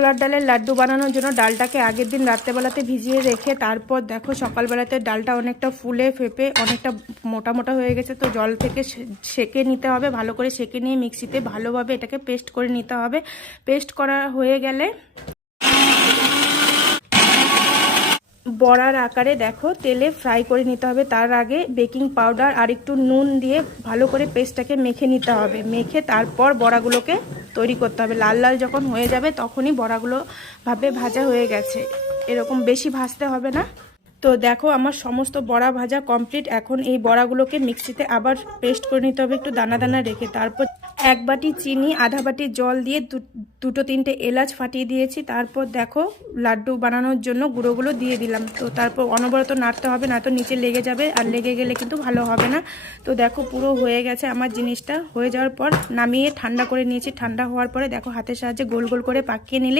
ছোলার ডালের লাড্ডু বানানোর জন্য ডালটাকে আগের দিন রাত্রেবেলাতে ভিজিয়ে রেখে তারপর দেখো সকালবেলাতে ডালটা অনেকটা ফুলে ফেপে অনেকটা মোটা মোটা হয়ে গেছে। তো জল থেকে সেকে নিতে হবে, ভালো করে সেকে নিয়ে মিক্সিতে ভালোভাবে এটাকে পেস্ট করে নিতে হবে। পেস্ট করা হয়ে গেলে বড়ার আকারে দেখো তেলে ফ্রাই করে নিতে হবে। তার আগে বেকিং পাউডার আর একটু নুন দিয়ে ভালো করে পেস্টটাকে মেখে নিতে হবে। মেখে তারপর বড়াগুলোকে তৈরি করতে হবে। লাল লাল যখন হয়ে যাবে তখনই বড়াগুলো ভাবে ভাজা হয়ে গেছে, এরকম বেশি ভাজতে হবে না। তো দেখো আমার সমস্ত বড়া ভাজা কমপ্লিট। এখন এই বড়াগুলোকে মিক্সিতে আবার পেস্ট করে নিতে হবে একটু দানা দানা রেখে। তারপর 1 বাটি চিনি, আধা বাটি জল দিয়ে দুটো তিনটে এলাচ ফাটিয়ে দিয়েছি। তারপর দেখো লাড্ডু বানানোর জন্য গুঁড়োগুলো দিয়ে দিলাম। তো তারপর অনবরত নাড়তে হবে, না তো নিচে লেগে যাবে, আর লেগে গেলে কিন্তু ভালো হবে না। তো দেখো পুরো হয়ে গেছে আমার জিনিসটা। হয়ে যাওয়ার পর নামিয়ে ঠান্ডা করে নিয়েছি। ঠান্ডা হওয়ার পরে দেখো হাতের সাহায্যে গোল গোল করে পাকিয়ে নিলে